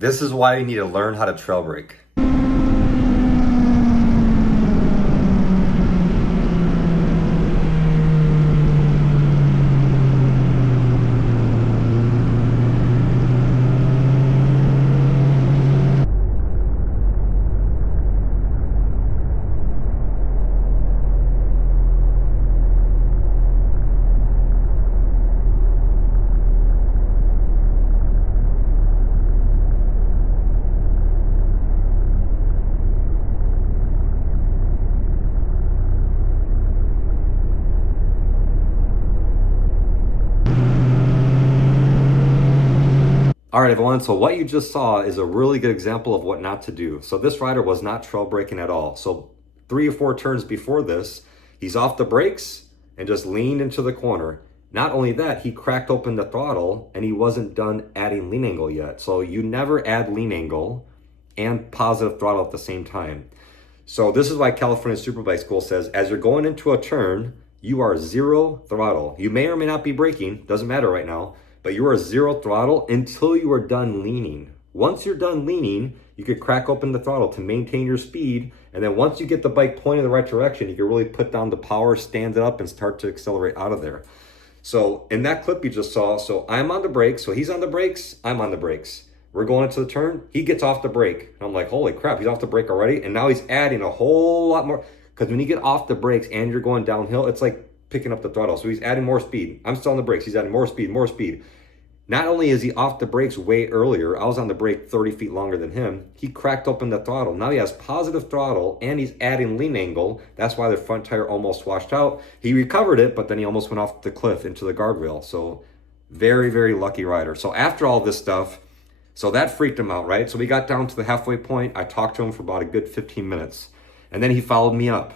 This is why you need to learn how to trail brake. All right, everyone, so what you just saw is a really good example of what not to do. So this rider was not trail braking at all. So 3 or 4 turns before this, he's off the brakes and just leaned into the corner. Not only that, he cracked open the throttle and he wasn't done adding lean angle yet. So you never add lean angle and positive throttle at the same time. So this is why California Superbike School says, as you're going into a turn, you are 0 throttle. You may or may not be braking, doesn't matter right now, but you are 0 throttle until you are done leaning. Once you're done leaning, you could crack open the throttle to maintain your speed. And then once you get the bike pointing in the right direction, you can really put down the power, stand it up, and start to accelerate out of there. So in that clip you just saw, so I'm on the brakes, so he's on the brakes, I'm on the brakes. We're going into the turn, he gets off the brake. And I'm like, holy crap, he's off the brake already? And now he's adding a whole lot more. Because when you get off the brakes and you're going downhill, it's like picking up the throttle. So he's adding more speed. I'm still on the brakes. He's adding more speed, more speed. Not only is he off the brakes way earlier, I was on the brake 30 feet longer than him. He cracked open the throttle. Now he has positive throttle and he's adding lean angle. That's why the front tire almost washed out. He recovered it, but then he almost went off the cliff into the guardrail. So very, very lucky rider. So after all this stuff, so that freaked him out, right? So we got down to the halfway point. I talked to him for about a good 15 minutes. And then he followed me up,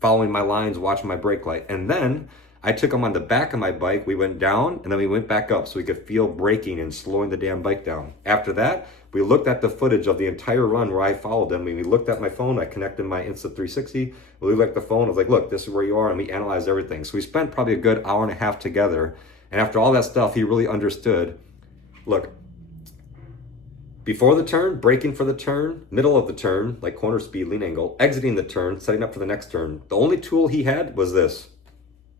following my lines, watching my brake light. And then I took him on the back of my bike. We went down and then we went back up so we could feel braking and slowing the damn bike down. After that, we looked at the footage of the entire run where I followed him. We looked at my phone. I connected my Insta360. We looked at the phone. I was like, look, this is where you are. And we analyzed everything. So we spent probably a good hour and a half together. And after all that stuff, he really understood. Look, before the turn, braking for the turn, middle of the turn, like corner speed, lean angle, exiting the turn, setting up for the next turn. The only tool he had was this.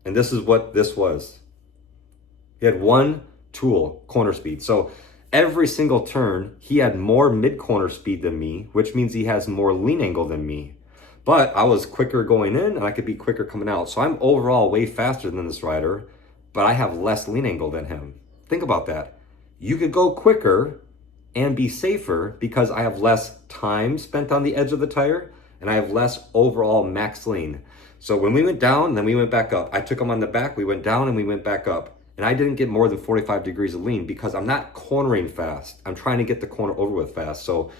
And this is what this was. He had one tool, corner speed. So every single turn, he had more mid-corner speed than me, which means he has more lean angle than me. But I was quicker going in and I could be quicker coming out. So I'm overall way faster than this rider, but I have less lean angle than him. Think about that. You could go quicker and be safer because I have less time spent on the edge of the tire and I have less overall max lean. So when we went down, then we went back up. I took him on the back, we went down and we went back up. And I didn't get more than 45 degrees of lean because I'm not cornering fast. I'm trying to get the corner over with fast. So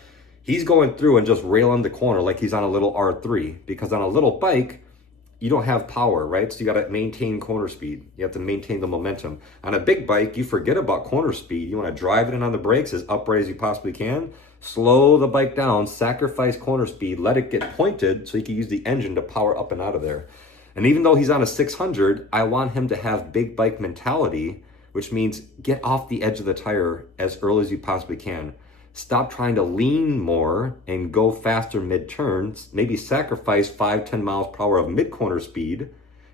he's going through and just railing the corner like he's on a little R3 because on a little bike, you don't have power, right? So you got to maintain corner speed. You have to maintain the momentum. On a big bike, you forget about corner speed. You want to drive it in on the brakes as upright as you possibly can. Slow the bike down, sacrifice corner speed, let it get pointed so you can use the engine to power up and out of there. And even though he's on a 600, I want him to have big bike mentality, which means get off the edge of the tire as early as you possibly can. Stop trying to lean more and go faster mid-turns. Maybe sacrifice 5-10 miles per hour of mid-corner speed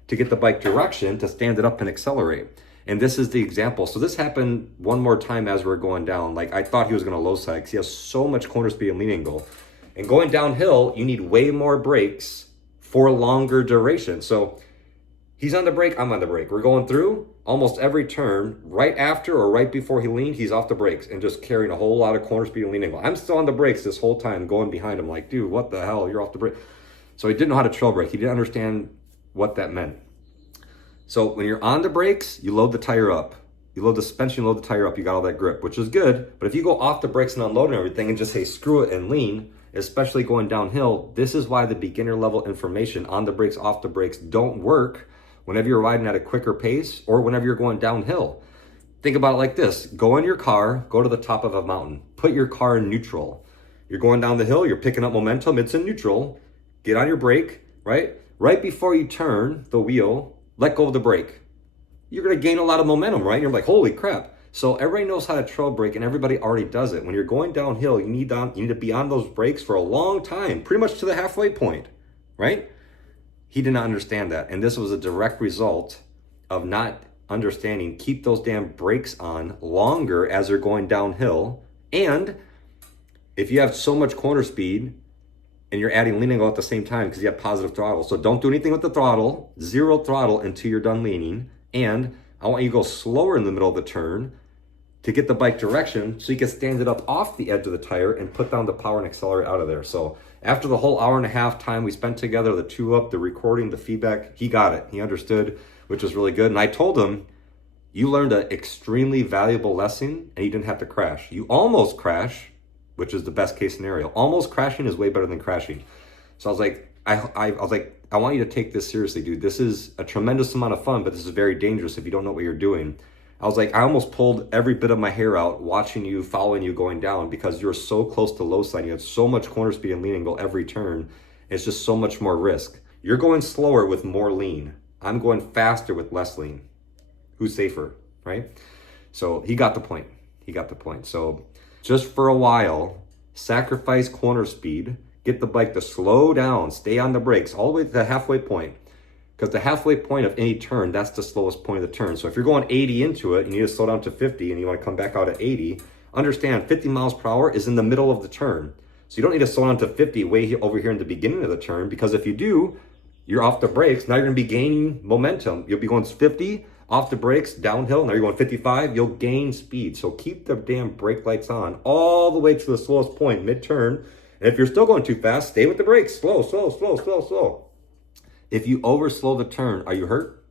to get the bike direction to stand it up and accelerate. And this is the example. So this happened one more time as we were going down. Like I thought he was going to low side because he has so much corner speed and lean angle. And going downhill, you need way more brakes for longer duration. So he's on the brake, I'm on the brake. We're going through almost every turn. Right after or right before he leaned, he's off the brakes and just carrying a whole lot of corner speed and lean angle. I'm still on the brakes this whole time going behind him like, dude, what the hell? You're off the brake. So he didn't know how to trail brake. He didn't understand what that meant. So when you're on the brakes, you load the tire up. You load the suspension, you load the tire up, you got all that grip, which is good. But if you go off the brakes and unload and everything and just say, screw it and lean, especially going downhill, this is why the beginner level information on the brakes, off the brakes don't work whenever you're riding at a quicker pace or whenever you're going downhill. Think about it like this. Go in your car, go to the top of a mountain, put your car in neutral. You're going down the hill, you're picking up momentum, it's in neutral. Get on your brake, right? Right before you turn the wheel, let go of the brake. You're gonna gain a lot of momentum, right? You're like, holy crap. So everybody knows how to trail brake and everybody already does it. When you're going downhill, you need to be on those brakes for a long time, pretty much to the halfway point, right? He did not understand that. And this was a direct result of not understanding, keep those damn brakes on longer as they're going downhill. And if you have so much corner speed and you're adding lean angle at the same time because you have positive throttle. So don't do anything with the throttle, zero throttle until you're done leaning. And I want you to go slower in the middle of the turn to get the bike direction so you can stand it up off the edge of the tire and put down the power and accelerate out of there. So after the whole hour and a half time we spent together, the two up, the recording, the feedback, he got it. He understood, which was really good. And I told him, you learned an extremely valuable lesson and you didn't have to crash. You almost crash, which is the best case scenario. Almost crashing is way better than crashing. So I was like, I want you to take this seriously, dude. This is a tremendous amount of fun, but this is very dangerous if you don't know what you're doing. I was like, I almost pulled every bit of my hair out watching you, following you going down because you're so close to low side. You have so much corner speed and lean angle every turn. It's just so much more risk. You're going slower with more lean. I'm going faster with less lean. Who's safer, right? So he got the point. He got the point. So just for a while, sacrifice corner speed, get the bike to slow down, stay on the brakes all the way to the halfway point. Because the halfway point of any turn, that's the slowest point of the turn. So if you're going 80 into it, you need to slow down to 50 and you want to come back out at 80, understand 50 miles per hour is in the middle of the turn. So you don't need to slow down to 50 way over here in the beginning of the turn, because if you do, you're off the brakes. Now you're going to be gaining momentum. You'll be going 50 off the brakes, downhill. Now you're going 55, you'll gain speed. So keep the damn brake lights on all the way to the slowest point, mid-turn. And if you're still going too fast, stay with the brakes. Slow, slow, slow, slow, slow. If you overslow the turn, are you hurt?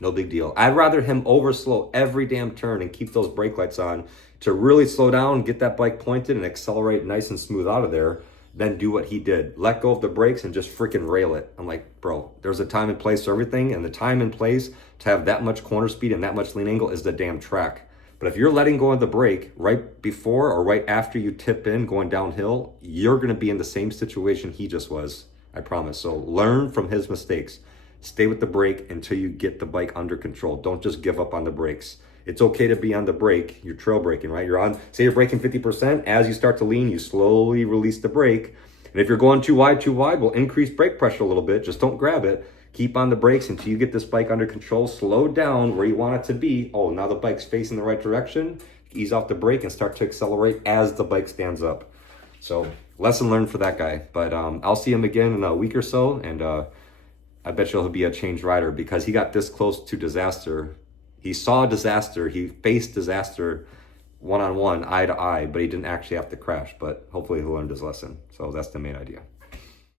No big deal. I'd rather him overslow every damn turn and keep those brake lights on to really slow down, get that bike pointed and accelerate nice and smooth out of there, than do what he did. Let go of the brakes and just freaking rail it. I'm like, bro, there's a time and place for everything, and the time and place to have that much corner speed and that much lean angle is the damn track. But if you're letting go of the brake right before or right after you tip in going downhill, you're gonna be in the same situation he just was. I promise. So learn from his mistakes. Stay with the brake until you get the bike under control. Don't just give up on the brakes. It's okay to be on the brake. You're trail braking, right? You're on, say you're braking 50%. As you start to lean, you slowly release the brake. And if you're going too wide, we'll increase brake pressure a little bit. Just don't grab it. Keep on the brakes until you get this bike under control. Slow down where you want it to be. Oh, now the bike's facing the right direction. Ease off the brake and start to accelerate as the bike stands up. So lesson learned for that guy. But I'll see him again in a week or so, and I bet you he'll be a changed rider because he got this close to disaster. He saw disaster. He faced disaster one-on-one, eye to eye, but he didn't actually have to crash. But hopefully he learned his lesson. So that's the main idea.